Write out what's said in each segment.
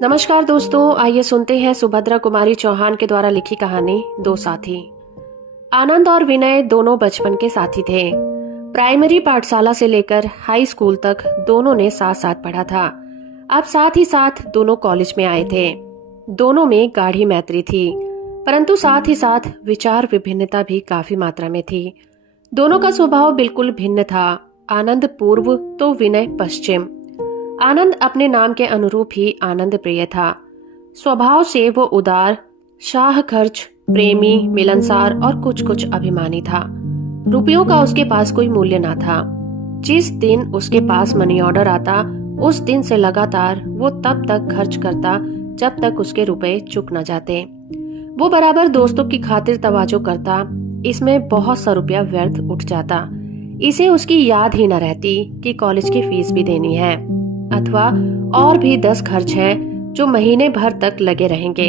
नमस्कार दोस्तों, आइए सुनते हैं सुभद्रा कुमारी चौहान के द्वारा लिखी कहानी दो साथी। आनंद और विनय दोनों बचपन के साथी थे। प्राइमरी पाठशाला से लेकर हाई स्कूल तक दोनों ने साथ साथ पढ़ा था। अब साथ ही साथ दोनों कॉलेज में आए थे। दोनों में गाढ़ी मैत्री थी, परंतु साथ ही साथ विचार विभिन्नता भी काफी मात्रा में थी। दोनों का स्वभाव बिल्कुल भिन्न था। आनंद पूर्व तो विनय पश्चिम। आनंद अपने नाम के अनुरूप ही आनंद प्रिय था। स्वभाव से वो उदार, शाह खर्च, प्रेमी, मिलनसार और कुछ कुछ अभिमानी था। रुपयों का उसके पास कोई मूल्य ना था। जिस दिन उसके पास मनी ऑर्डर आता, उस दिन से लगातार वो तब तक खर्च करता जब तक उसके रुपए चुक न जाते। वो बराबर दोस्तों की खातिर तवाजो करता। इसमें बहुत सा रुपया व्यर्थ उठ जाता। इसे उसकी याद ही न रहती कि कॉलेज की फीस भी देनी है, अथवा और भी 10 खर्च हैं जो महीने भर तक लगे रहेंगे।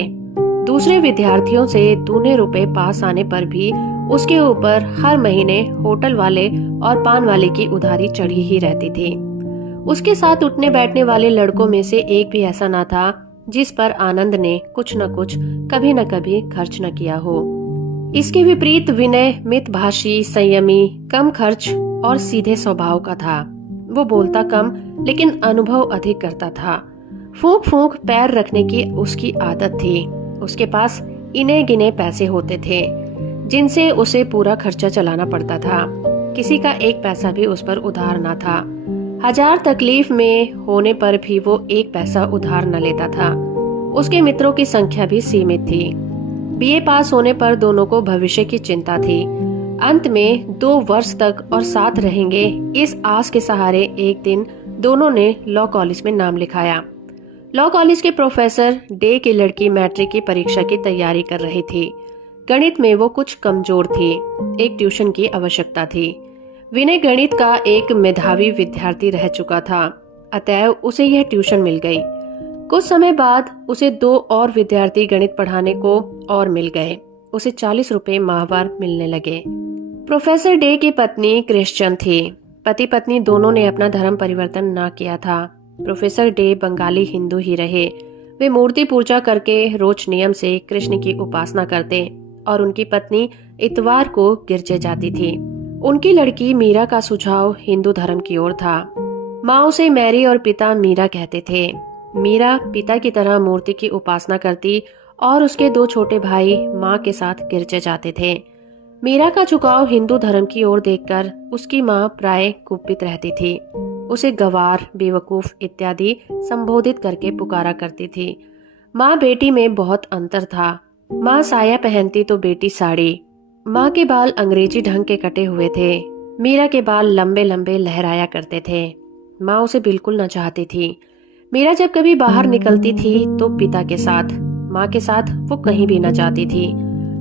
दूसरे विद्यार्थियों से दूने रुपए पास आने पर भी उसके ऊपर हर महीने होटल वाले और पान वाले की उधारी चढ़ी ही रहती थी। उसके साथ उठने बैठने वाले लड़कों में से एक भी ऐसा ना था जिस पर आनंद ने कुछ न कुछ कभी न कभी खर्च न किया हो। इसके विपरीत विनय मितभाषी, संयमी, कम खर्च और सीधे स्वभाव का था। वो बोलता कम लेकिन अनुभव अधिक करता था। फूंक फूंक पैर रखने की उसकी आदत थी। उसके पास इने गिने पैसे होते थे जिनसे उसे पूरा खर्चा चलाना पड़ता था। किसी का एक पैसा भी उस पर उधार ना था। 1000 तकलीफ में होने पर भी वो एक पैसा उधार न लेता था। उसके मित्रों की संख्या भी सीमित थी। बीए पास होने पर दोनों को भविष्य की चिंता थी। अंत में 2 वर्ष तक और साथ रहेंगे, इस आस के सहारे एक दिन दोनों ने लॉ कॉलेज में नाम लिखाया। लॉ कॉलेज के प्रोफेसर डे की लड़की मैट्रिक की परीक्षा की तैयारी कर रही थी। गणित में वो कुछ कमजोर थी। एक ट्यूशन की आवश्यकता थी। विनय गणित का एक मेधावी विद्यार्थी रह चुका था, अतएव उसे यह ट्यूशन मिल गई। कुछ समय बाद उसे 2 और विद्यार्थी गणित पढ़ाने को और मिल गए। उसे 40 रुपए माहवार मिलने लगे। प्रोफेसर डे की पत्नी क्रिश्चियन थी। पति पत्नी दोनों ने अपना धर्म परिवर्तन ना किया था। प्रोफेसर डे बंगाली हिंदू ही रहे। वे मूर्ति पूजा करके रोज नियम से कृष्ण की उपासना करते और उनकी पत्नी इतवार को गिरजे जाती थी। उनकी लड़की मीरा का सुझाव हिंदू धर्म की ओर था। माँ उसे मैरी और पिता मीरा कहते थे। मीरा पिता की तरह मूर्ति की उपासना करती और उसके 2 छोटे भाई माँ के साथ गिरजे जाते थे। मीरा का झुकाव हिंदू धर्म की ओर देखकर उसकी माँ प्राय कुपित रहती थी। उसे गवार, बेवकूफ इत्यादि संबोधित करके पुकारा करती थी। माँ बेटी में बहुत अंतर था। माँ साया पहनती तो बेटी साड़ी। माँ के बाल अंग्रेजी ढंग के कटे हुए थे। मीरा के बाल लंबे लंबे लहराया करते थे। माँ उसे बिल्कुल न चाहती थी। मीरा जब कभी बाहर निकलती थी तो पिता के साथ, माँ के साथ वो कहीं भी न जाती थी।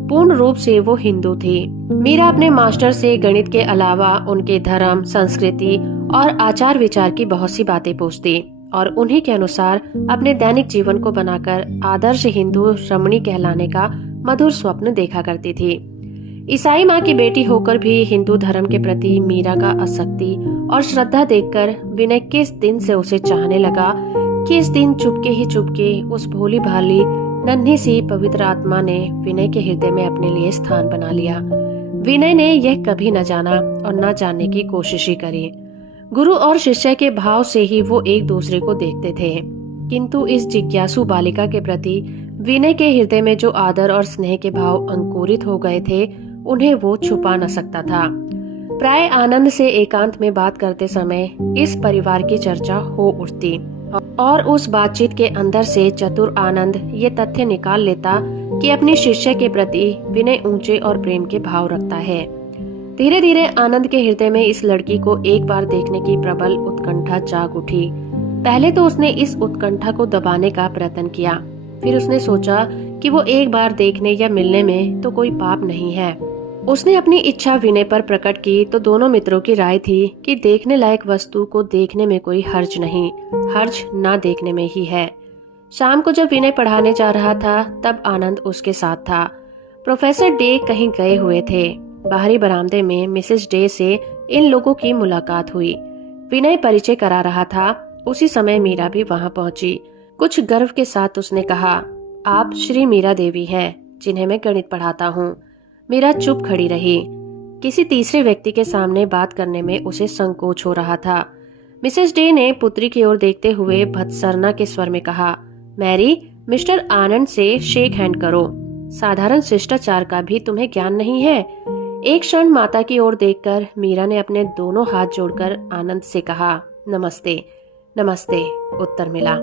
पूर्ण रूप से वो हिंदू थी। मीरा अपने मास्टर से गणित के अलावा उनके धर्म, संस्कृति और आचार विचार की बहुत सी बातें पूछती और उन्हीं के अनुसार अपने दैनिक जीवन को बनाकर आदर्श हिंदू रमणी कहलाने का मधुर स्वप्न देखा करती थी। ईसाई माँ की बेटी होकर भी हिंदू धर्म के प्रति मीरा का आसक्ति और श्रद्धा देखकर विनय किस दिन से उसे चाहने लगा। किस दिन चुपके ही चुपके उस भोली भाली नन्ही सी पवित्र आत्मा ने विनय के हृदय में अपने लिए स्थान बना लिया। विनय ने यह कभी न जाना और न जानने की कोशिश ही करी। गुरु और शिष्य के भाव से ही वो एक दूसरे को देखते थे, किंतु इस जिज्ञासु बालिका के प्रति विनय के हृदय में जो आदर और स्नेह के भाव अंकुरित हो गए थे, उन्हें वो छुपा न सकता था। प्राय आनंद से एकांत में बात करते समय इस परिवार की चर्चा हो उठती और उस बातचीत के अंदर से चतुर आनंद ये तथ्य निकाल लेता कि अपने शिष्य के प्रति विनय ऊंचे और प्रेम के भाव रखता है। धीरे धीरे आनंद के हृदय में इस लड़की को एक बार देखने की प्रबल उत्कंठा जाग उठी। पहले तो उसने इस उत्कंठा को दबाने का प्रयत्न किया। फिर उसने सोचा कि वो एक बार देखने या मिलने में तो कोई पाप नहीं है। उसने अपनी इच्छा विनय पर प्रकट की तो दोनों मित्रों की राय थी कि देखने लायक वस्तु को देखने में कोई हर्ज नहीं, हर्ज ना देखने में ही है। शाम को जब विनय पढ़ाने जा रहा था तब आनंद उसके साथ था। प्रोफेसर डे कहीं गए हुए थे। बाहरी बरामदे में मिसेस डे से इन लोगों की मुलाकात हुई। विनय परिचय करा रहा था। उसी समय मीरा भी वहां पहुंची। कुछ गर्व के साथ उसने कहा, आप श्री मीरा देवी हैं, जिन्हें मैं गणित पढ़ाता हूँ। मीरा चुप खड़ी रही। किसी तीसरे व्यक्ति के सामने बात करने में उसे संकोच हो रहा था। मिसेस डे ने पुत्री की ओर देखते हुए भत्सरना के स्वर में कहा, मैरी, मिस्टर आनंद से शेक हैंड करो। साधारण शिष्टाचार का भी तुम्हें ज्ञान नहीं है। एक क्षण माता की ओर देखकर मीरा ने अपने दोनों हाथ जोड़कर आनंद से कहा, नमस्ते। नमस्ते, उत्तर मिला।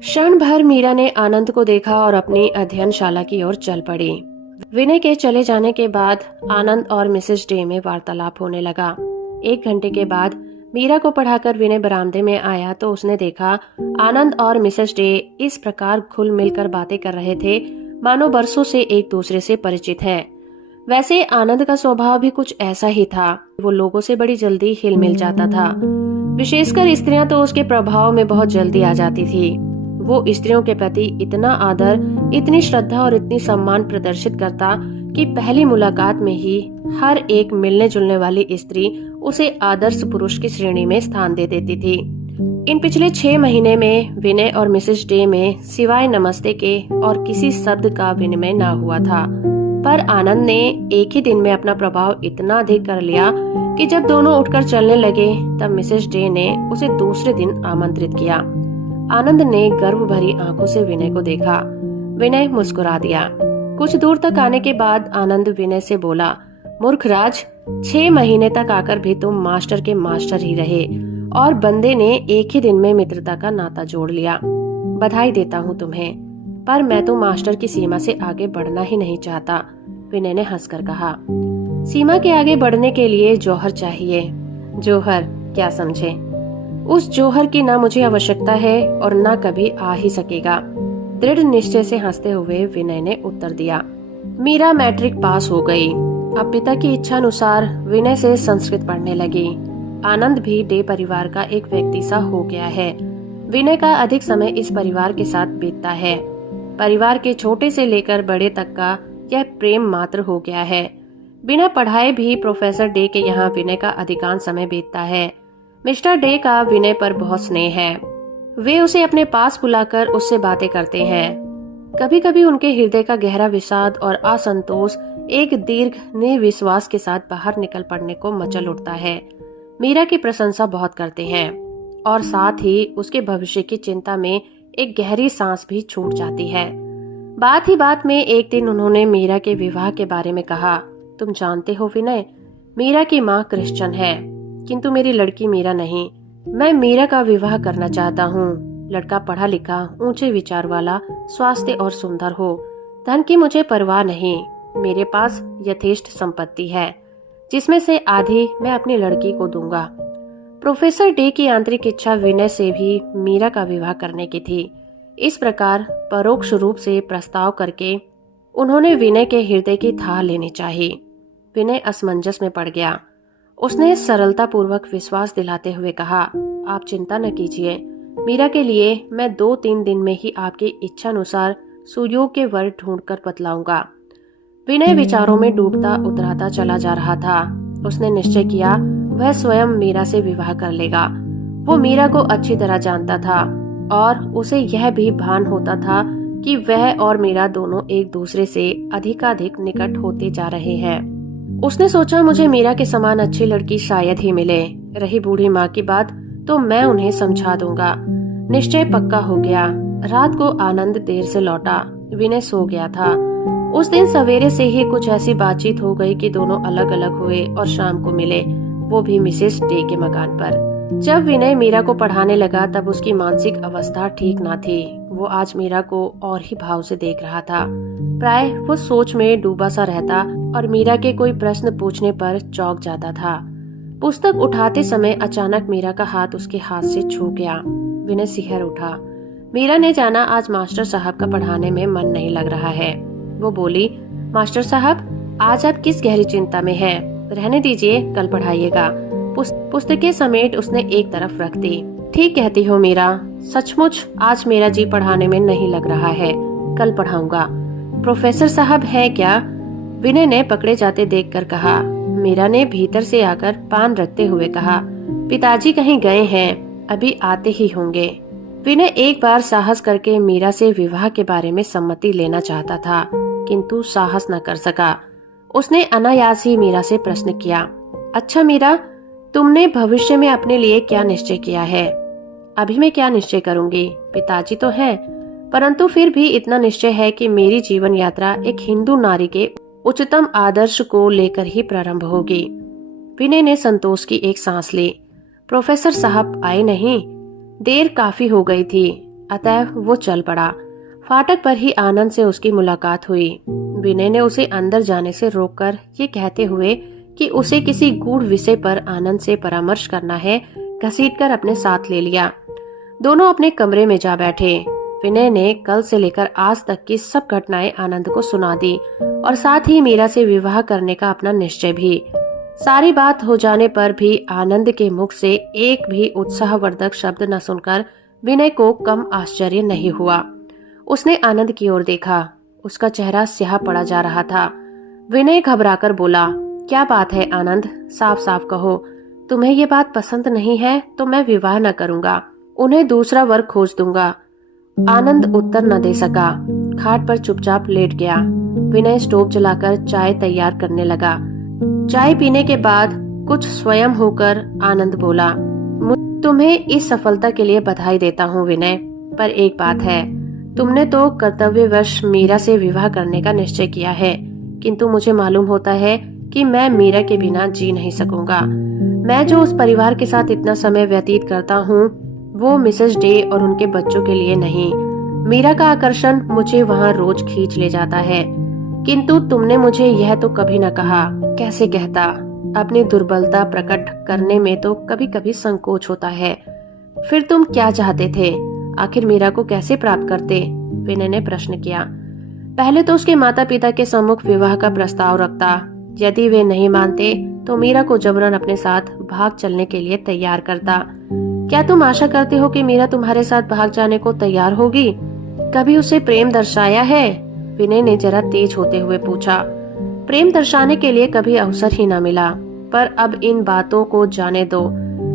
क्षण भर मीरा ने आनंद को देखा और अपनी अध्ययनशाला की ओर चल पड़ी। विनय के चले जाने के बाद आनंद और मिसेस डे में वार्तालाप होने लगा। 1 घंटे के बाद मीरा को पढ़ाकर विनय बरामदे में आया तो उसने देखा आनंद और मिसेस डे इस प्रकार घुल मिलकर बातें कर रहे थे मानो बरसों से एक दूसरे से परिचित हैं। वैसे आनंद का स्वभाव भी कुछ ऐसा ही था। वो लोगों से बड़ी जल्दी हिल मिल जाता था। विशेषकर स्त्रियां तो उसके प्रभाव में बहुत जल्दी आ जाती थी। वो स्त्रियों के प्रति इतना आदर, इतनी श्रद्धा और इतनी सम्मान प्रदर्शित करता कि पहली मुलाकात में ही हर एक मिलने जुलने वाली स्त्री उसे आदर्श पुरुष की श्रेणी में स्थान दे देती थी। इन पिछले 6 महीने में विनय और मिसेस डे में सिवाय नमस्ते के और किसी शब्द का विनिमय न हुआ था। पर आनंद ने एक ही दिन में अपना प्रभाव इतना अधिक कर लिया कि जब दोनों उठकर चलने लगे तब मिसेस डे ने उसे दूसरे दिन आमंत्रित किया। आनंद ने गर्व भरी आंखों से विनय को देखा। विनय मुस्कुरा दिया। कुछ दूर तक आने के बाद आनंद विनय से बोला, मूर्खराज, 6 महीने तक आकर भी तुम मास्टर के मास्टर ही रहे और बंदे ने एक ही दिन में मित्रता का नाता जोड़ लिया। बधाई देता हूँ तुम्हें, पर मैं तो मास्टर की सीमा से आगे बढ़ना ही नहीं चाहता। विनय ने हंसकर कहा, सीमा के आगे बढ़ने के लिए जौहर चाहिए। जौहर क्या समझे? उस जौहर की ना मुझे आवश्यकता है और ना कभी आ ही सकेगा। दृढ़ निश्चय से हंसते हुए विनय ने उत्तर दिया। मीरा मैट्रिक पास हो गई। अब पिता की इच्छा अनुसार विनय से संस्कृत पढ़ने लगी। आनंद भी डे परिवार का एक व्यक्ति सा हो गया है। विनय का अधिक समय इस परिवार के साथ बीतता है। परिवार के छोटे से लेकर बड़े तक का यह प्रेम मात्र हो गया है। बिना पढ़ाए भी प्रोफेसर डे के यहाँ विनय का अधिकांश समय बीतता है। मिस्टर डे का विनय पर बहुत स्नेह है। वे उसे अपने पास बुलाकर उससे बातें करते हैं। कभी कभी उनके हृदय का गहरा विषाद और असंतोष एक दीर्घ निर्विश्वास के साथ बाहर निकल पड़ने को मचल उठता है। मीरा की प्रशंसा बहुत करते हैं और साथ ही उसके भविष्य की चिंता में एक गहरी सांस भी छूट जाती है। बात ही बात में एक दिन उन्होंने मीरा के विवाह के बारे में कहा, तुम जानते हो विनय, मीरा की माँ क्रिश्चियन है, किंतु मेरी लड़की मीरा नहीं। मैं मीरा का विवाह करना चाहता हूँ। लड़का पढ़ा लिखा, ऊंचे विचार वाला, स्वास्थ्य और सुंदर हो। धन की मुझे परवाह नहीं। मेरे पास यथेष्ट संपत्ति है, जिसमें से आधी मैं अपनी लड़की को दूंगा। प्रोफेसर डे की आंतरिक इच्छा विनय से भी मीरा का विवाह करने की थी। इस प्रकार परोक्ष रूप से प्रस्ताव करके उन्होंने विनय के हृदय की थाह लेनी चाहिए। विनय असमंजस में पड़ गया। उसने सरलता पूर्वक विश्वास दिलाते हुए कहा, आप चिंता न कीजिए, मीरा के लिए मैं 2-3 दिन में ही आपकी इच्छा अनुसार सुयोग्य वर ढूंढकर बतलाऊंगा। विनय विचारों में डूबता उतराता चला जा रहा था। उसने निश्चय किया वह स्वयं मीरा से विवाह कर लेगा। वो मीरा को अच्छी तरह जानता था और उसे यह भी भान होता था कि वह और मीरा दोनों एक दूसरे से अधिकाधिक निकट होते जा रहे हैं। उसने सोचा, मुझे मीरा के समान अच्छी लड़की शायद ही मिले। रही बूढ़ी माँ की बात तो मैं उन्हें समझा दूंगा। निश्चय पक्का हो गया। रात को आनंद देर से लौटा। विनय सो गया था। उस दिन सवेरे से ही कुछ ऐसी बातचीत हो गई कि दोनों अलग अलग हुए और शाम को मिले, वो भी मिसेस डे के मकान पर। जब विनय मीरा को पढ़ाने लगा तब उसकी मानसिक अवस्था ठीक ना थी। वो आज मीरा को और ही भाव से देख रहा था। प्राय वो सोच में डूबा सा रहता और मीरा के कोई प्रश्न पूछने पर चौंक जाता था। पुस्तक उठाते समय अचानक मीरा का हाथ उसके हाथ से छू गया। विनय सिहर उठा। मीरा ने जाना आज मास्टर साहब का पढ़ाने में मन नहीं लग रहा है। वो बोली, मास्टर साहब आज आप किस गहरी चिंता में हैं? रहने दीजिए, कल पढ़ाइएगा। पुस्तकें समेट उसने एक तरफ रख दी। ठीक कहती हो मीरा, सचमुच आज मेरा जी पढ़ाने में नहीं लग रहा है, कल पढ़ाऊंगा। प्रोफेसर साहब है क्या? विनय ने पकड़े जाते देखकर कहा। मीरा ने भीतर से आकर पान रखते हुए कहा, पिताजी कहीं गए हैं, अभी आते ही होंगे। विनय एक बार साहस करके मीरा से विवाह के बारे में सम्मति लेना चाहता था, किंतु साहस न कर सका। उसने अनायास ही मीरा से प्रश्न किया, अच्छा मीरा, तुमने भविष्य में अपने लिए क्या निश्चय किया है? अभी मैं क्या निश्चय करूंगी, पिताजी तो हैं, परंतु फिर भी इतना निश्चय है कि मेरी जीवन यात्रा एक हिंदू नारी के उच्चतम आदर्श को लेकर ही प्रारंभ होगी। विनय ने संतोष की एक सांस ली। प्रोफेसर साहब आए नहीं, देर काफी हो गई थी, अतः वो चल पड़ा। फाटक पर ही आनंद से उसकी मुलाकात हुई। विनय ने उसे अंदर जाने से रोककर ये कहते हुए कि उसे किसी गूढ़ विषय पर आनंद से परामर्श करना है, घसीटकर अपने साथ ले लिया। दोनों अपने कमरे में जा बैठे। विनय ने कल से लेकर आज तक की सब घटनाएं आनंद को सुना दी और साथ ही मीरा से विवाह करने का अपना निश्चय भी। सारी बात हो जाने पर भी आनंद के मुख से एक भी उत्साहवर्धक शब्द न सुनकर विनय को कम आश्चर्य नहीं हुआ। उसने आनंद की ओर देखा, उसका चेहरा स्याह पड़ा जा रहा था। विनय घबराकर बोला, क्या बात है आनंद, साफ साफ कहो, तुम्हें ये बात पसंद नहीं है तो मैं विवाह न करूंगा, उन्हें दूसरा वर खोज दूंगा। आनंद उत्तर न दे सका, खाट पर चुपचाप लेट गया। विनय स्टोव जलाकर चाय तैयार करने लगा। चाय पीने के बाद कुछ स्वयं होकर आनंद बोला, तुम्हें इस सफलता के लिए बधाई देता हूँ विनय, पर एक बात है, तुमने तो कर्तव्यवश मीरा से विवाह करने का निश्चय किया है, किंतु मुझे मालूम होता है कि मैं मीरा के बिना जी नहीं सकूंगा। मैं जो उस परिवार के साथ इतना समय व्यतीत करता हूँ वो मिसेस डे और उनके बच्चों के लिए नहीं। मीरा का आकर्षण मुझे वहाँ रोज खींच ले जाता है, किंतु तुमने मुझे यह तो कभी न कहा। कैसे कहता, अपनी दुर्बलता प्रकट करने में तो कभी कभी संकोच होता है। फिर तुम क्या चाहते थे, आखिर मीरा को कैसे प्राप्त करते? विनय ने प्रश्न किया। पहले तो उसके माता पिता के सम्मुख विवाह का प्रस्ताव रखता। यदि वे नहीं मानते तो मीरा को जबरन अपने साथ भाग चलने के लिए तैयार करता। क्या तुम आशा करते हो कि मीरा तुम्हारे साथ भाग जाने को तैयार होगी? कभी उसे प्रेम दर्शाया है? विनय ने जरा तेज होते हुए पूछा। प्रेम दर्शाने के लिए कभी अवसर ही न मिला, पर अब इन बातों को जाने दो।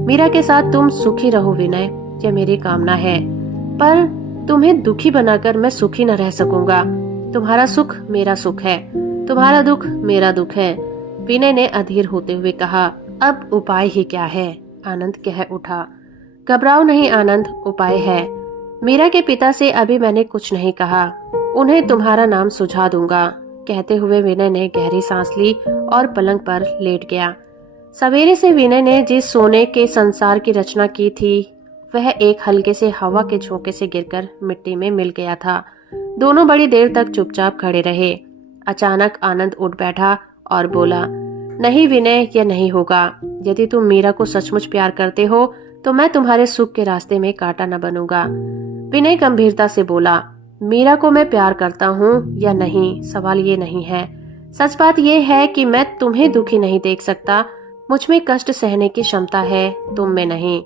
मीरा के साथ तुम सुखी रहो विनय, यह मेरी कामना है, पर तुम्हें दुखी बनाकर मैं सुखी न रह सकूंगा। तुम्हारा सुख मेरा सुख है, तुम्हारा दुख मेरा दुख है, विनय ने अधीर होते हुए कहा। अब उपाय ही क्या है? आनंद कह उठा। घबराओ नहीं आनंद, उपाय है। मीरा के पिता से अभी मैंने कुछ नहीं कहा, उन्हें तुम्हारा नाम सुझा दूंगा। कहते हुए विनय ने गहरी सांस ली और पलंग पर लेट गया। सवेरे से विनय ने जिस सोने के संसार की रचना की थी वह एक हल्के से हवा के झोंके से गिरकर मिट्टी में मिल गया था। दोनों बड़ी देर तक चुपचाप खड़े रहे। अचानक आनंद उठ बैठा और बोला, नहीं विनय, यह नहीं होगा। यदि तुम मीरा को सचमुच प्यार करते हो तो मैं तुम्हारे सुख के रास्ते में कांटा न बनूंगा। विनय गंभीरता से बोला, मीरा को मैं प्यार करता हूँ या नहीं, सवाल ये नहीं है। सच बात यह है कि मैं तुम्हें दुखी नहीं देख सकता। मुझ में कष्ट सहने की क्षमता है, तुम में नहीं।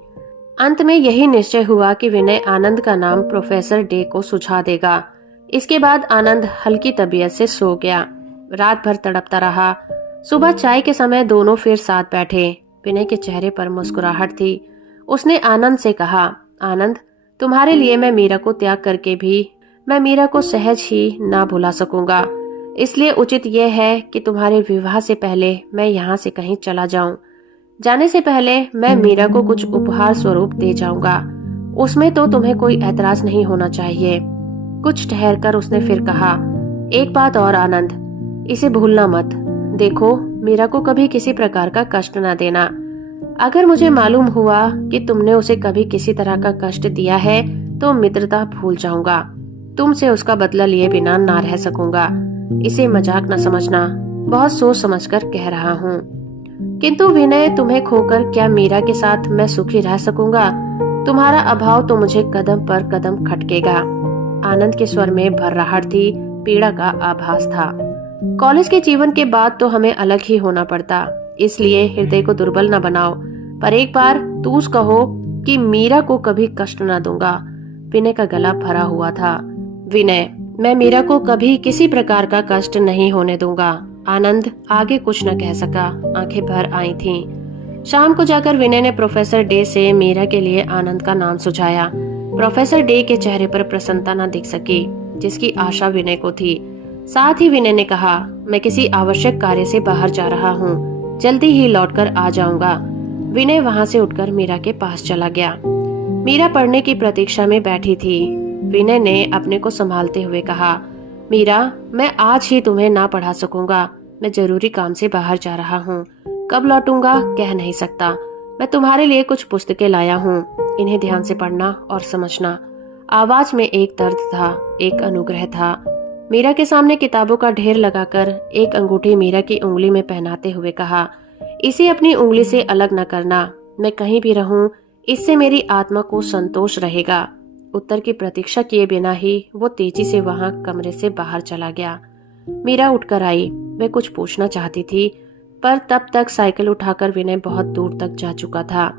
अंत में यही निश्चय हुआ कि विनय आनंद का नाम प्रोफेसर डे को सुझा देगा। इसके बाद आनंद हल्की तबीयत से सो गया। रात भर तड़पता रहा। सुबह चाय के समय दोनों फिर साथ बैठे। विनय के चेहरे पर मुस्कुराहट थी। उसने आनंद से कहा, आनंद, तुम्हारे लिए मैं मीरा को त्याग करके भी मैं मीरा को सहज ही ना भुला सकूंगा। इसलिए उचित यह है कि तुम्हारे विवाह से पहले मैं यहाँ से कहीं चला जाऊं। जाने से पहले मैं मीरा को कुछ उपहार स्वरूप दे जाऊंगा। उसमें तो तुम्हें कोई ऐतराज नहीं होना चाहिए। कुछ ठहरकर उसने फिर कहा, एक बात और आनंद, इसे भूलना मत। देखो, मीरा को कभी किसी प्रकार का कष्ट न देना। अगर मुझे मालूम हुआ कि तुमने उसे कभी किसी तरह का कष्ट दिया है तो मित्रता भूल जाऊंगा। तुमसे उसका बदला लिए बिना ना रह सकूंगा। इसे मजाक न समझना, बहुत सोच समझकर कह रहा हूँ। किंतु विनय, तुम्हें खोकर क्या मीरा के साथ मैं सुखी रह सकूंगा? तुम्हारा अभाव तो मुझे कदम पर कदम खटकेगा। आनंद के स्वर में भर्राहट थी, पीड़ा का आभास था। कॉलेज के जीवन के बाद तो हमें अलग ही होना पड़ता, इसलिए हृदय को दुर्बल न बनाओ। पर एक बार तूस कहो कि मीरा को कभी कष्ट न दूंगा। विनय का गला भरा हुआ था। विनय, मैं मीरा को कभी किसी प्रकार का कष्ट नहीं होने दूंगा। आनंद आगे कुछ न कह सका, आंखें भर आई थीं। शाम को जाकर विनय ने प्रोफेसर डे से मीरा के लिए आनंद का नाम सुझाया। प्रोफेसर डे के चेहरे पर प्रसन्नता न दिख सकी, जिसकी आशा विनय को थी। साथ ही विनय ने कहा, मैं किसी आवश्यक कार्य से बाहर जा रहा हूँ, जल्दी ही लौटकर आ जाऊंगा। विनय वहां से उठकर मीरा के पास चला गया। मीरा पढ़ने की प्रतीक्षा में बैठी थी। विनय ने अपने को संभालते हुए कहा, मीरा, मैं आज ही तुम्हें ना पढ़ा सकूंगा। मैं जरूरी काम से बाहर जा रहा हूँ, कब लौटूंगा कह नहीं सकता। मैं तुम्हारे लिए कुछ पुस्तकें लाया हूँ, इन्हें ध्यान से पढ़ना और समझना। आवाज में एक दर्द था, एक अनुग्रह था। मीरा के सामने किताबों का ढेर लगाकर एक अंगूठी मीरा की उंगली में पहनाते हुए कहा, इसे अपनी उंगली से अलग न करना। मैं कहीं भी रहूं, इससे मेरी आत्मा को संतोष रहेगा। उत्तर की प्रतीक्षा किए बिना ही वो तेजी से वहां कमरे से बाहर चला गया। मीरा उठकर आई। वह कुछ पूछना चाहती थी, पर तब तक साइकिल उठाकर विनय बहुत दूर तक जा चुका था।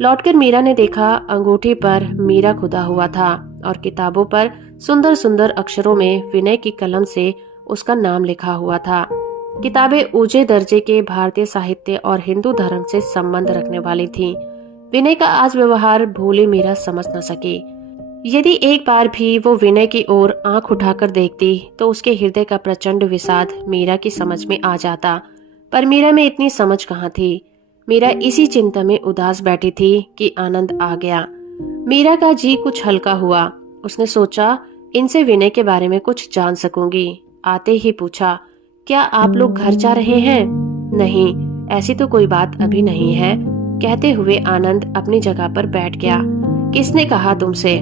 लौटकर मीरा ने देखा, अंगूठी पर मीरा खुदा हुआ था और किताबों पर सुंदर सुंदर अक्षरों में विनय की कलम से उसका नाम लिखा हुआ था। किताबें ऊंचे दर्जे के भारतीय साहित्य और हिंदू धर्म से संबंध रखने वाली थीं। विनय का आज व्यवहार भोली मीरा समझ न सकी। यदि एक बार भी वो विनय की ओर आंख उठाकर देखती तो उसके हृदय का प्रचंड विषाद मीरा की समझ में आ जाता, पर मीरा में इतनी समझ कहाँ थी। मीरा इसी चिंता में उदास बैठी थी कि आनंद आ गया। मीरा का जी कुछ हल्का हुआ। उसने सोचा, इनसे विनय के बारे में कुछ जान सकूंगी। आते ही पूछा, क्या आप लोग घर जा रहे हैं? नहीं, ऐसी तो कोई बात अभी नहीं है, कहते हुए आनंद अपनी जगह पर बैठ गया। किसने कहा तुमसे?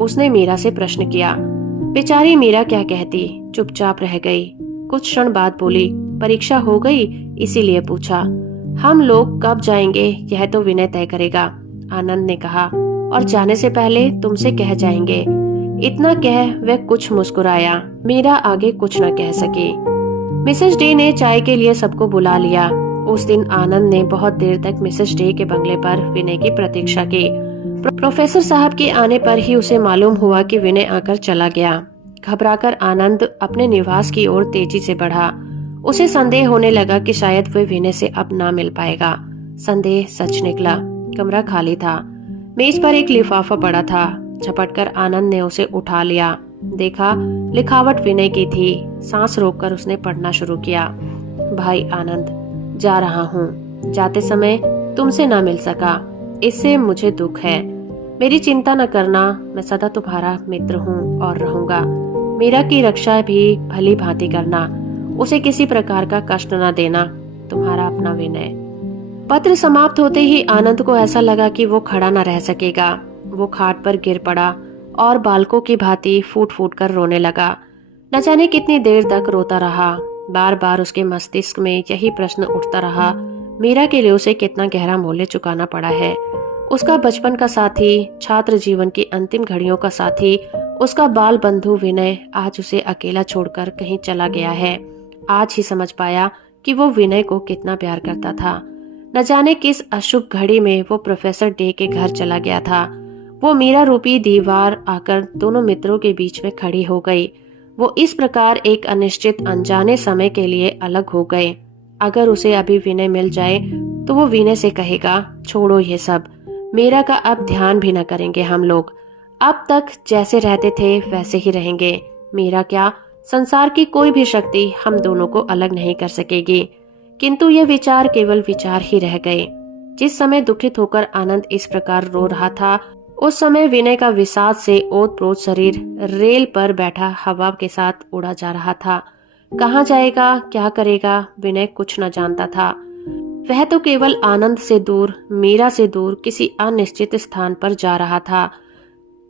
उसने मीरा से प्रश्न किया। बेचारी मीरा क्या कहती, चुपचाप रह गई। कुछ क्षण बाद बोली, परीक्षा हो गई इसीलिए पूछा। हम लोग कब जाएंगे यह तो विनय तय करेगा, आनंद ने कहा, और जाने से पहले तुमसे कह जाएंगे। इतना कह वह कुछ मुस्कुराया। मीरा आगे कुछ न कह सकी। मिसेस डे ने चाय के लिए सबको बुला लिया। उस दिन आनंद ने बहुत देर तक मिसेस डे के बंगले पर विनय की प्रतीक्षा की। प्रोफेसर साहब के आने पर ही उसे मालूम हुआ कि विनय आकर चला गया। घबराकर आनंद अपने निवास की ओर तेजी से बढ़ा। उसे संदेह होने लगा कि शायद वह विनय से अब ना मिल पाएगा। संदेह सच निकला। कमरा खाली था। मेज पर एक लिफाफा पड़ा था। झपटकर आनंद ने उसे उठा लिया। देखा, लिखावट विनय की थी। सांस रोककर उसने पढ़ना शुरू किया। भाई आनंद, जा रहा हूँ। जाते समय तुमसे ना मिल सका, इससे मुझे दुख है। मेरी चिंता न करना, मैं सदा तुम्हारा मित्र हूँ और रहूंगा। मीरा की रक्षा भी भली भांति करना, उसे किसी प्रकार का कष्ट न देना। तुम्हारा अपना विनय। पत्र समाप्त होते ही आनंद को ऐसा लगा कि वो खड़ा न रह सकेगा। वो खाट पर गिर पड़ा और बालकों की भांति फूट फूट कर रोने लगा। न जाने कितनी देर तक रोता रहा। बार बार उसके मस्तिष्क में यही प्रश्न उठता रहा, मीरा के लिए उसे कितना गहरा मूल्य चुकाना पड़ा है। उसका बचपन का साथी, छात्र जीवन की अंतिम घड़ियों का साथी, उसका बाल बंधु विनय आज उसे अकेला छोड़कर कहीं चला गया है। आज ही समझ पाया कि वो विनय को कितना प्यार करता था। न जाने किस अशुभ घड़ी में वो प्रोफेसर डे के घर चला गया था। वो मीरा रूपी दीवार आकर दोनों मित्रों के बीच में खड़ी हो गई। वो इस प्रकार एक अनिश्चित अनजाने समय के लिए अलग हो गए। अगर उसे अभी विनय मिल जाए तो वो विनय से कहेगा, छोड़ो ये सब, मीरा का अब ध्यान भी न करेंगे हम लोग। अब तक जैसे रहते थे वैसे ही रहेंगे। मीरा क्या, संसार की कोई भी शक्ति हम दोनों को अलग नहीं कर सकेगी। किंतु ये विचार केवल विचार ही रह गए। जिस समय दुखित होकर आनंद इस प्रकार रो रहा था, उस समय विनय का विषाद से ओतप्रोत शरीर रेल पर बैठा हवा के साथ उड़ा जा रहा था। कहाँ जाएगा, क्या करेगा, विनय कुछ न जानता था। वह तो केवल आनंद से दूर, मीरा से दूर किसी अनिश्चित स्थान पर जा रहा था।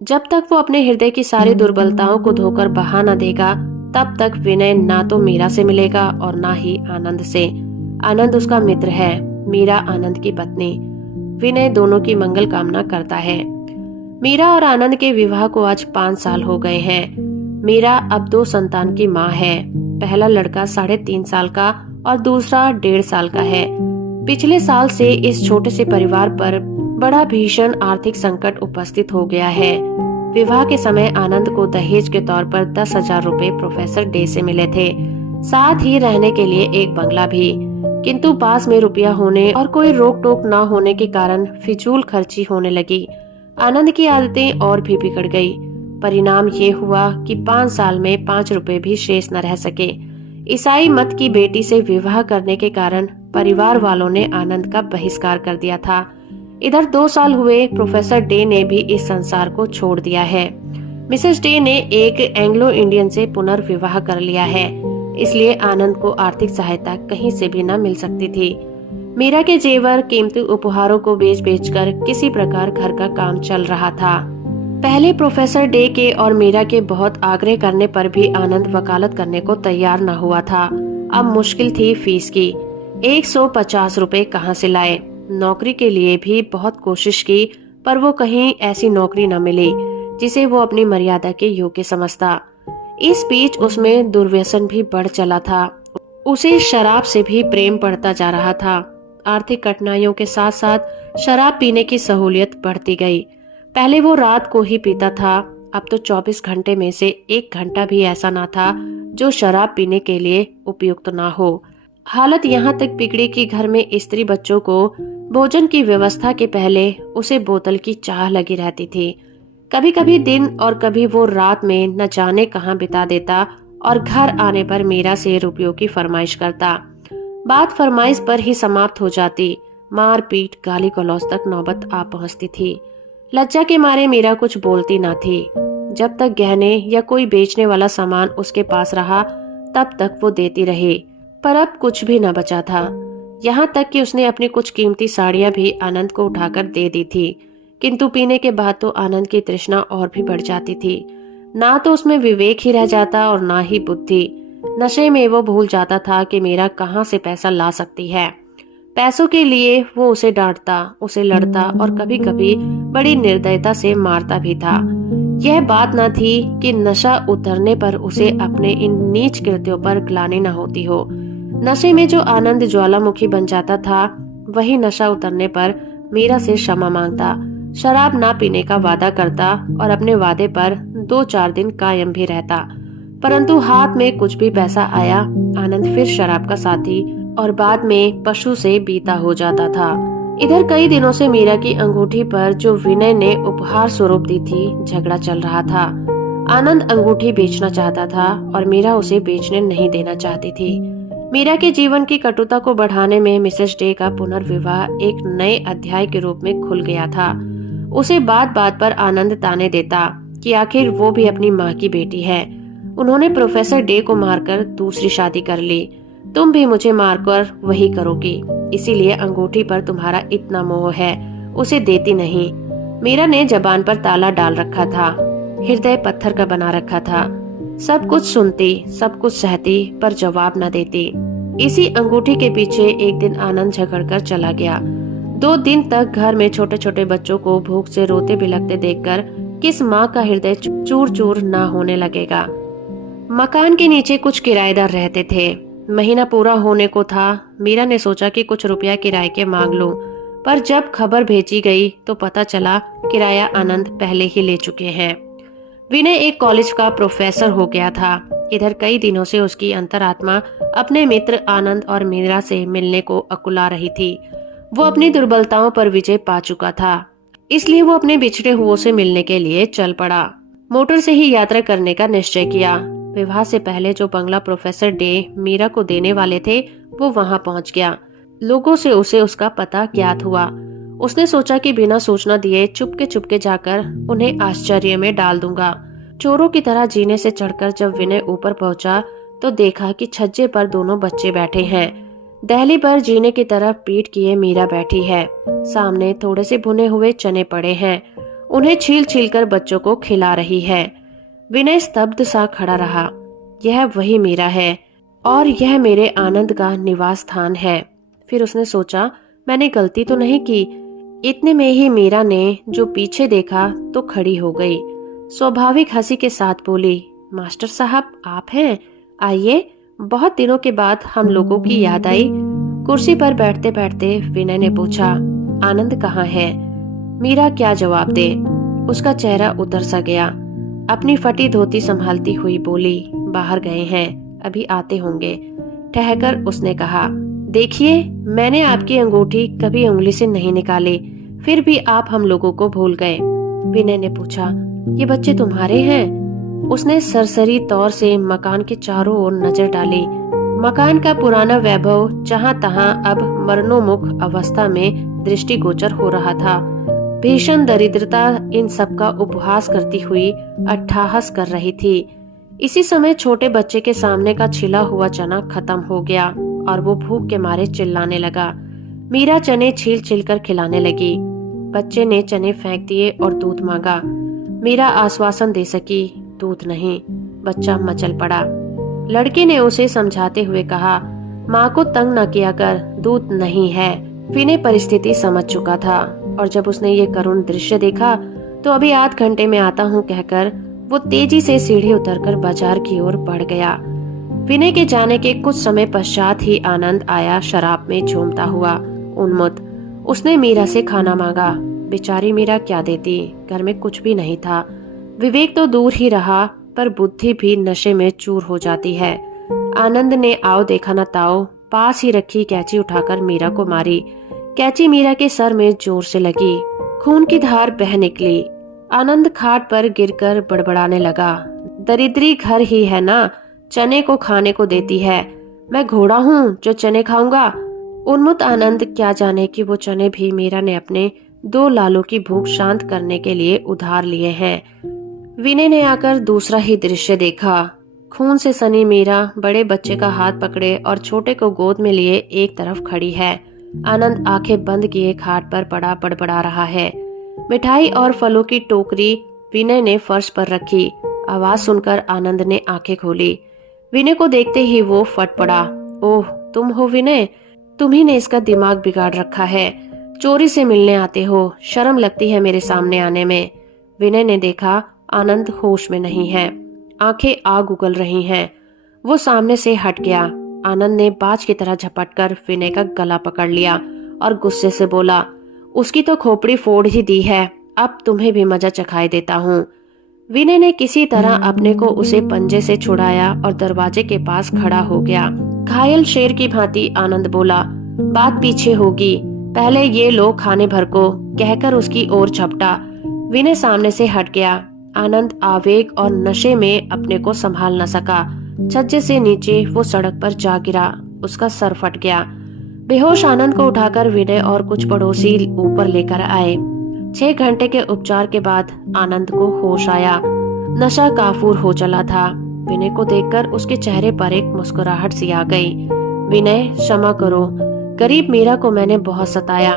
जब तक वो अपने हृदय की सारी दुर्बलताओं को धोकर बहा न देगा, तब तक विनय ना तो मीरा से मिलेगा और ना ही आनंद से। आनंद उसका मित्र है, मीरा आनंद की पत्नी। विनय दोनों की मंगल कामना करता है। मीरा और आनंद के विवाह को आज 5 साल हो गए हैं। मीरा अब 2 संतान की माँ है। पहला लड़का 3.5 साल का और दूसरा 1.5 साल का है। पिछले साल से इस छोटे से परिवार पर बड़ा भीषण आर्थिक संकट उपस्थित हो गया है। विवाह के समय आनंद को दहेज के तौर पर 10,000 रुपए प्रोफेसर डे से मिले थे, साथ ही रहने के लिए एक बंगला भी। किंतु पास में रुपया होने और कोई रोक टोक न होने के कारण फिजूल खर्ची होने लगी। आनंद की आदतें और भी बिगड़ गई। परिणाम ये हुआ कि 5 साल में 5 रुपए भी शेष न रह सके। ईसाई मत की बेटी से विवाह करने के कारण परिवार वालों ने आनंद का बहिष्कार कर दिया था। इधर 2 साल हुए, प्रोफेसर डे ने भी इस संसार को छोड़ दिया है। मिसेस डे ने एक एंग्लो इंडियन से पुनर्विवाह कर लिया है, इसलिए आनंद को आर्थिक सहायता कहीं से भी न मिल सकती थी। मीरा के जेवर, कीमती उपहारों को बेच बेचकर किसी प्रकार घर का काम चल रहा था। पहले प्रोफेसर डे के और मीरा के बहुत आग्रह करने पर भी आनंद वकालत करने को तैयार न हुआ था। अब मुश्किल थी फीस की। 150 रुपए कहाँ से लाए। नौकरी के लिए भी बहुत कोशिश की, पर वो कहीं ऐसी नौकरी न मिली जिसे वो अपनी मर्यादा के योग्य समझता। इस बीच उसमें दुर्व्यसन भी बढ़ चला था। उसे शराब से भी प्रेम बढ़ता जा रहा था। आर्थिक कठिनाइयों के साथ साथ शराब पीने की सहूलियत बढ़ती गई। पहले वो रात को ही पीता था, अब तो 24 घंटे में से 1 घंटा भी ऐसा ना था जो शराब पीने के लिए उपयुक्त ना हो। हालत यहाँ तक बिगड़ी कि घर में स्त्री बच्चों को भोजन की व्यवस्था के पहले उसे बोतल की चाह लगी रहती थी। कभी कभी दिन और कभी वो रात में न जाने कहाँ बिता देता और घर आने पर मीरा से रुपयों की फरमाइश करता। बात फरमाइश पर ही समाप्त हो जाती। मार पीट, गाली गलौज तक नौबत आ पहुंचती थी। लज्जा के मारे मीरा कुछ बोलती ना थी। जब तक गहने या कोई बेचने वाला सामान उसके पास रहा तब तक वो देती रही, पर अब कुछ भी न बचा था। यहाँ तक कि उसने अपनी कुछ कीमती साड़ियां भी आनंद को उठाकर दे दी थी। किंतु पीने के बाद तो आनंद की तृष्णा और भी बढ़ जाती थी। ना तो उसमें विवेक ही रह जाता और ना ही बुद्धि। नशे में वो भूल जाता था कि मीरा कहाँ से पैसा ला सकती है। पैसों के लिए वो उसे डांटता, उसे लड़ता और कभी कभी बड़ी निर्दयता से मारता भी था। यह बात न थी कि नशा उतरने पर उसे अपने इन नीच कृत्यों पर ग्लानि न होती हो। नशे में जो आनंद ज्वालामुखी बन जाता था, वही नशा उतरने पर मीरा से क्षमा मांगता, शराब ना पीने का वादा करता और अपने वादे पर 2-4 दिन कायम भी रहता। परंतु हाथ में कुछ भी पैसा आया, आनंद फिर शराब का साथी और बाद में पशु से बीता हो जाता था। इधर कई दिनों से मीरा की अंगूठी पर जो विनय ने उपहार स्वरूप दी थी, झगड़ा चल रहा था। आनंद अंगूठी बेचना चाहता था और मीरा उसे बेचने नहीं देना चाहती थी। मीरा के जीवन की कटुता को बढ़ाने में मिसेस डे का पुनर्विवाह एक नए अध्याय के रूप में खुल गया था। उसे बात बात पर आनंद ताने देता कि आखिर वो भी अपनी माँ की बेटी है। उन्होंने प्रोफेसर डे को मारकर दूसरी शादी कर ली। तुम भी मुझे मारकर वही करोगी, इसीलिए अंगूठी पर तुम्हारा इतना मोह है, उसे देती नहीं। मीरा ने जबान पर ताला डाल रखा था, हृदय पत्थर का बना रखा था। सब कुछ सुनती, सब कुछ सहती, पर जवाब न देती। इसी अंगूठी के पीछे एक दिन आनंद झगड़कर चला गया। 2 दिन तक घर में छोटे छोटे बच्चों को भूख से रोते बिलखते देखकर किस माँ का हृदय चूर चूर ना होने लगेगा। मकान के नीचे कुछ किराएदार रहते थे। महीना पूरा होने को था। मीरा ने सोचा कि कुछ रुपया किराए के मांग लूं, पर जब खबर भेजी गई तो पता चला किराया आनंद पहले ही ले चुके हैं। विनय एक कॉलेज का प्रोफेसर हो गया था। इधर कई दिनों से उसकी अंतरात्मा अपने मित्र आनंद और मीरा से मिलने को अकुला रही थी। वो अपनी दुर्बलताओं पर विजय पा चुका था, इसलिए वो अपने बिछड़े हुओं से मिलने के लिए चल पड़ा। मोटर से ही यात्रा करने का निश्चय किया। विवाह से पहले जो बंगला प्रोफेसर डे मीरा को देने वाले थे, वो वहां पहुंच गया। लोगों से उसे उसका पता ज्ञात हुआ। उसने सोचा कि बिना सूचना दिए चुपके चुपके जाकर उन्हें आश्चर्य में डाल दूंगा। चोरों की तरह जीने से चढ़कर जब विनय ऊपर पहुंचा तो देखा कि छज्जे पर दोनों बच्चे बैठे हैं। दहली पर जीने की तरफ पीठ किए मीरा बैठी है। सामने थोड़े से भुने हुए चने पड़े हैं, उन्हें छील छील कर बच्चों को खिला रही है। विनय स्तब्ध सा खड़ा रहा। यह वही मीरा है और यह मेरे आनंद का निवास स्थान है। फिर उसने सोचा, मैंने गलती तो नहीं की। इतने में ही मीरा ने जो पीछे देखा तो खड़ी हो गई। स्वाभाविक हंसी के साथ बोली, मास्टर साहब आप हैं, आइए। बहुत दिनों के बाद हम लोगों की याद आई। कुर्सी पर बैठते बैठते विनय ने पूछा, आनंद कहाँ है? मीरा क्या जवाब दे, उसका चेहरा उतर सा गया। अपनी फटी धोती संभालती हुई बोली, बाहर गए हैं, अभी आते होंगे। ठहरकर उसने कहा, देखिए मैंने आपकी अंगूठी कभी उंगली से नहीं निकाली, फिर भी आप हम लोगों को भूल गए। विनय ने पूछा, ये बच्चे तुम्हारे हैं? उसने सरसरी तौर से मकान के चारों ओर नजर डाली। मकान का पुराना वैभव जहां तहां अब मरणोन्मुख अवस्था में दृष्टिगोचर हो रहा था। भीषण दरिद्रता इन सब का उपहास करती हुई अट्टहास कर रही थी। इसी समय छोटे बच्चे के सामने का छिला हुआ चना खत्म हो गया और वो भूख के मारे चिल्लाने लगा। मीरा चने छील छील कर खिलाने लगी। बच्चे ने चने फेंक दिए और दूध मांगा। मीरा आश्वासन दे सकी, दूध नहीं। बच्चा मचल पड़ा। लड़के ने उसे समझाते हुए कहा, माँ को तंग न किया कर, दूध नहीं है। विनय परिस्थिति समझ चुका था और जब उसने ये करुण दृश्य देखा तो अभी आध घंटे में आता हूँ कहकर वो तेजी से सीढ़ी उतरकर बाजार की ओर बढ़ गया। विनय के जाने के कुछ समय पश्चात ही आनंद आया, शराब में झूमता हुआ, उन्मत्त। उसने मीरा से खाना मांगा। बेचारी मीरा क्या देती, घर में कुछ भी नहीं था। विवेक तो दूर ही रहा, पर बुद्धि भी नशे में चूर हो जाती है। आनंद ने आओ देखा न ताओ पास ही रखी कैंची उठाकर मीरा को मारी। कैंची मीरा के सर में जोर से लगी। खून की धार बह निकली। आनंद खाट पर गिरकर बड़बड़ाने लगा, दरिद्री घर ही है ना, चने को खाने को देती है। मैं घोड़ा हूँ जो चने खाऊंगा। उन्मत्त आनंद क्या जाने कि वो चने भी मीरा ने अपने 2 लालों की भूख शांत करने के लिए उधार लिए हैं। विनय ने आकर दूसरा ही दृश्य देखा। खून से सनी मीरा बड़े बच्चे का हाथ पकड़े और छोटे को गोद में लिए एक तरफ खड़ी है। आनंद आंखें बंद किए खाट पर पड़ा बड़बड़ा रहा है। मिठाई और फलों की टोकरी विनय ने फर्श पर रखी। आवाज सुनकर आनंद ने आंखें खोली। विनय को देखते ही वो फट पड़ा। ओह, तुम हो विनय? तुम्ही ने इसका दिमाग बिगाड़ रखा है। चोरी से मिलने आते हो, शर्म लगती है मेरे सामने आने में। विनय ने देखा आनंद होश में नहीं है, आंखें आग उगल रही हैं। वो सामने से हट गया। आनंद ने बाज की तरह झपटकर विनय का गला पकड़ लिया और गुस्से से बोला, उसकी तो खोपड़ी फोड़ ही दी है, अब तुम्हें भी मजा चखाई देता हूँ। विनय ने किसी तरह अपने को उसे पंजे से छुड़ाया और दरवाजे के पास खड़ा हो गया। घायल शेर की भांति आनंद बोला, बात पीछे होगी, पहले ये लो खाने भर को, कहकर उसकी ओर झपटा। विनय सामने से हट गया। आनंद आवेग और नशे में अपने को संभाल न सका। छज्जे से नीचे वो सड़क पर जा गिरा। उसका सर फट गया। बेहोश आनंद को उठाकर विनय और कुछ पड़ोसी ऊपर लेकर आए। 6 घंटे के उपचार के बाद आनंद को होश आया। नशा काफूर हो चला था। विनय को देखकर उसके चेहरे पर एक मुस्कुराहट सी आ गई। विनय, क्षमा करो, गरीब मीरा को मैंने बहुत सताया।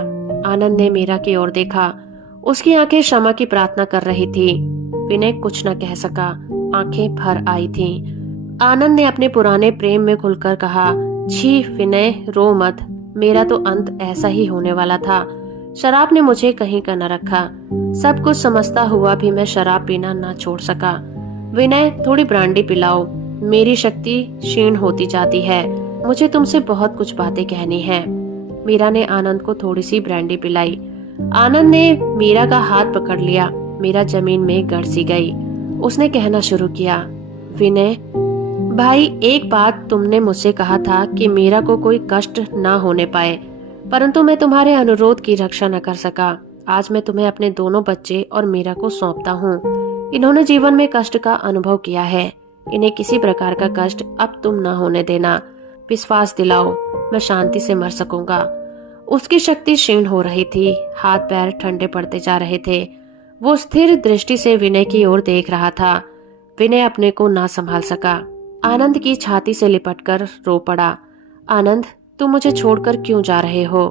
आनंद ने मीरा की ओर देखा। उसकी आंखें क्षमा की प्रार्थना कर रही थी। विनय कुछ न कह सका, आंखें भर आई थीं। आनंद ने अपने पुराने प्रेम में खुलकर कहा, छी विनय, रो मत, मेरा तो अंत ऐसा ही होने वाला था। शराब ने मुझे कहीं का न रखा। सब कुछ समझता हुआ भी मैं शराब पीना ना छोड़ सका। विनय, थोड़ी ब्रांडी पिलाओ, मेरी शक्ति क्षीण होती जाती है। मुझे तुमसे बहुत कुछ बातें कहनी है। मीरा ने आनंद को थोड़ी सी ब्रांडी पिलाई। आनंद ने मीरा का हाथ पकड़ लिया। मीरा जमीन में गड़ सी गई। उसने कहना शुरू किया, विनय भाई, एक बात तुमने मुझसे कहा था कि मीरा को कोई कष्ट ना होने पाए, परंतु मैं तुम्हारे अनुरोध की रक्षा न कर सका। आज मैं तुम्हें अपने दोनों बच्चे और मीरा को सौंपता हूँ। इन्होंने जीवन में कष्ट का अनुभव किया है। इन्हें किसी प्रकार का कष्ट अब तुम न होने देना। विश्वास दिलाओ, मैं शांति से मर सकूंगा। उसकी शक्ति क्षीण हो रही थी। हाथ पैर ठंडे पड़ते जा रहे थे। वो स्थिर दृष्टि से विनय की ओर देख रहा था। विनय अपने को ना संभाल सका। आनंद की छाती से लिपटकर रो पड़ा। आनंद, तुम मुझे छोड़कर क्यों जा रहे हो?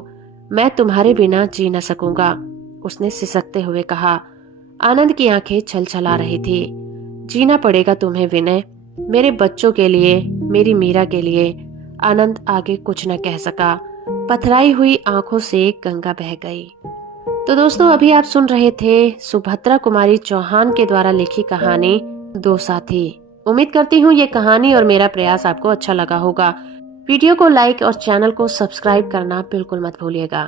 मैं तुम्हारे बिना जी न सकूंगा, उसने सिसकते हुए कहा। आनंद की आंखें छलछला रही थी। जीना पड़ेगा तुम्हें विनय, मेरे बच्चों के लिए, मेरी मीरा के लिए। आनंद आगे कुछ न कह सका। पथराई हुई आंखों से गंगा बह गई। तो दोस्तों, अभी आप सुन रहे थे सुभद्रा कुमारी चौहान के द्वारा लिखी कहानी 2 साथी। उम्मीद करती हूँ ये कहानी और मेरा प्रयास आपको अच्छा लगा होगा। वीडियो को लाइक और चैनल को सब्सक्राइब करना बिल्कुल मत भूलिएगा।